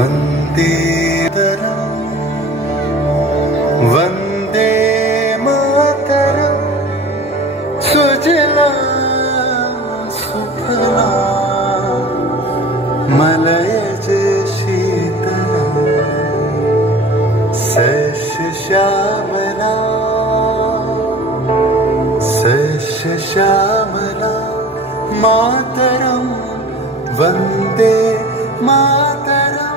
वंदे वंदे मातरम सुजला सुफला मलयज शीतला सस्यश्यामला सस्यश्यामला मातरम वंदे मातरम।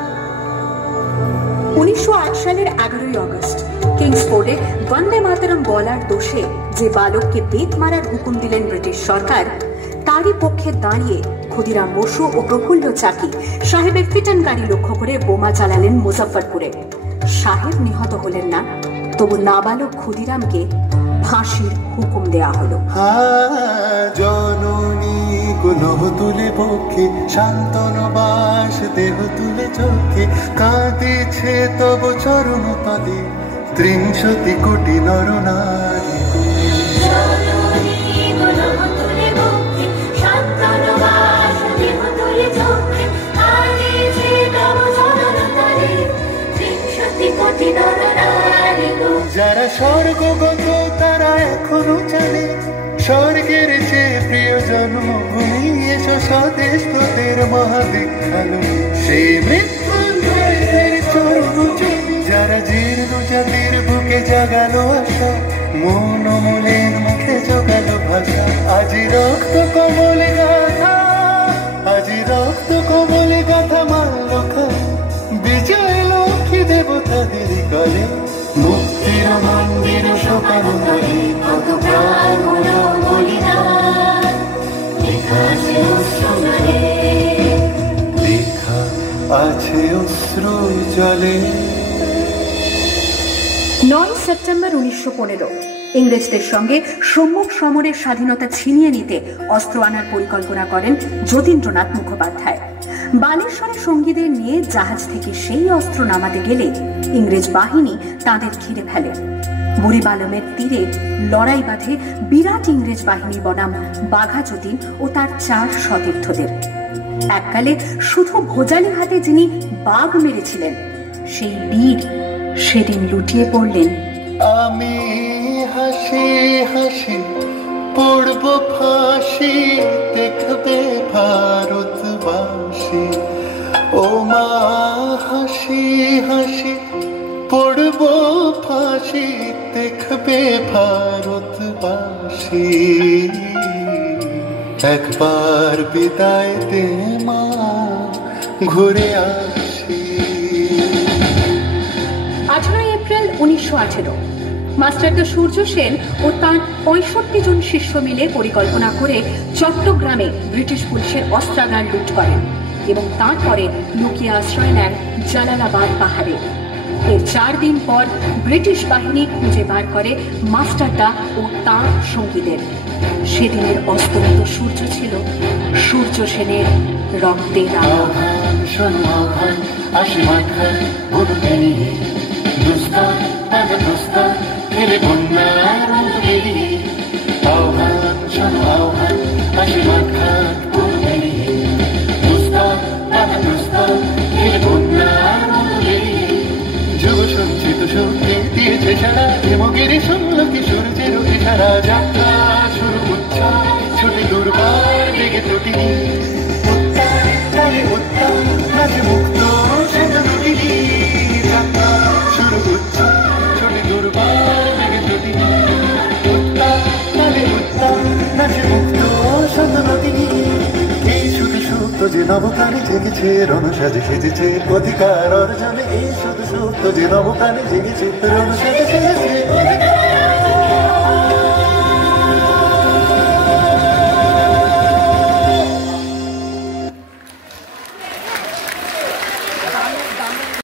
1908 সালের 11ই আগস্ট কিংসফোর্ডে বন্দে মাতরম বলার দোষে যে বালককে বেত মারার হুকুম দিলেন ব্রিটিশ সরকার, তারই পক্ষে দাঁড়িয়ে ক্ষুদিরাম বসু ও প্রফুল্ল চাকি সাহেবের ফিটন গাড়ি লক্ষ্য করে বোমা চালালেন মুজফ্ফরপুরে। সাহেব নিহত হলেন না, তবু নাবালক ক্ষুদিরামকে ফাঁসির হুকুম দেয়া হলো। জননী গুনহ তুলে পক্ষে শান্তনু বাস দেহ তুলে চোখে কাঁদিছে তব চরণ পদে ৩০ কোটি নরনারী। যারা স্বর্গগত তারা এখনো জানে স্বর্গের চেয়ে প্রিয় জন্মভূমি, এসো স্বদেশ তোদের মহাদীক্ষালো সেই মৃত্যুঞ্জয়ের চরণ চুমি। যারা জীর্ণ জাতির বুকে জাগালো আশা, মন মূলের মুখে জোগালো ভাষা। আজি রক্ত কমলে গাথা, আজি রক্ত কমলে গাথা মাল্য খায় বিজয় লক্ষ্মী দেবতাদের কালে। মুক্তির মন্দির শোকানো তলে কত প্রাণ হলো বলিদান, লেখা আছে অশ্রু জলে, লেখা আছে অশ্রু জলে। 9 সেপ্টেম্বর 1915 ইংরেজদের সঙ্গে সম্মুখ সমরের স্বাধীনতা ছিনিয়ে নিতে অস্ত্র আনার পরিকল্পনা করেন যতীন্দ্রনাথ মুখোপাধ্যায়। বালেশ্বরে সঙ্গীদের নিয়ে জাহাজ থেকে সেই অস্ত্র নামাতে গেলে ইংরেজ বাহিনী তাদের ঘিরে ফেলে। বুড়িবালমের তীরে লড়াই বাঁধে বিরাট ইংরেজ বাহিনী বনাম বাঘা যতীন ও তার 4 সতীর্থদের। এককালে শুধু ভোজালি হাতে যিনি বাঘ মেরেছিলেন, সেই বীর সেদিন লুটিয়ে পড়লেন। আমি হাসি হাসি পড়ব ফাঁসি, দেখবে ভারতবাসী। ও মা হাসি হাসি পড়ব ফাঁসি, দেখবে ভারতবাসী। একবার বিদায় দে মা, ঘুরে আসি। 18 এপ্রিল 1918 মাস্টারদা সূর্য সেন ও তার 65 জন শিষ্য মিলে পরিকল্পনা করে চট্টগ্রামে ব্রিটিশ পুলিশের অস্ত্রাগার লুট করেন এবং তারপরে লুকিয়ে আশ্রয় নেন জালালাবাদ পাহাড়ে। এর 4 দিন পর ব্রিটিশ বাহিনী খুঁজে বার করে মাস্টারদা ও তার সঙ্গীদের। সেদিনের অস্তমিত সূর্য ছিল সূর্য সেনের রক্তে রাঙা। ফেলে বন্যার বেরি আহ্বান শোনো আহ্বান আসি মাঠ ঘাট বেরিয়ে দুস্তার বাধা দুস্তার ফেলে বন্যার বেরি। যুব সঞ্চিত শক্তি দিয়েছে সারা হেমগিরি শুনল কি সূর্যের ইশারা। যাত্রা শুরু উচ্ছা ছুটে দুর্বার বেগে ত্রুটিনি উত্তাল তালে উত্তাল নাচে মুক্ত সেটা নদীনি। যাত্রা শুরু উচ্ছা ছুটে দুর্বার বেগে ত্রুটিনি উত্তাল তালে উত্তাল নাচে মুক্ত সেটা নদীনি। এই শুধু সুপ্ত যে নবকানে জেগেছে রণসাজে সেজেছে অধিকার অর্জনে। এই শুধু সুপ্ত যে নবকানে জেগেছে রণসাজে সেজেছে অধিকার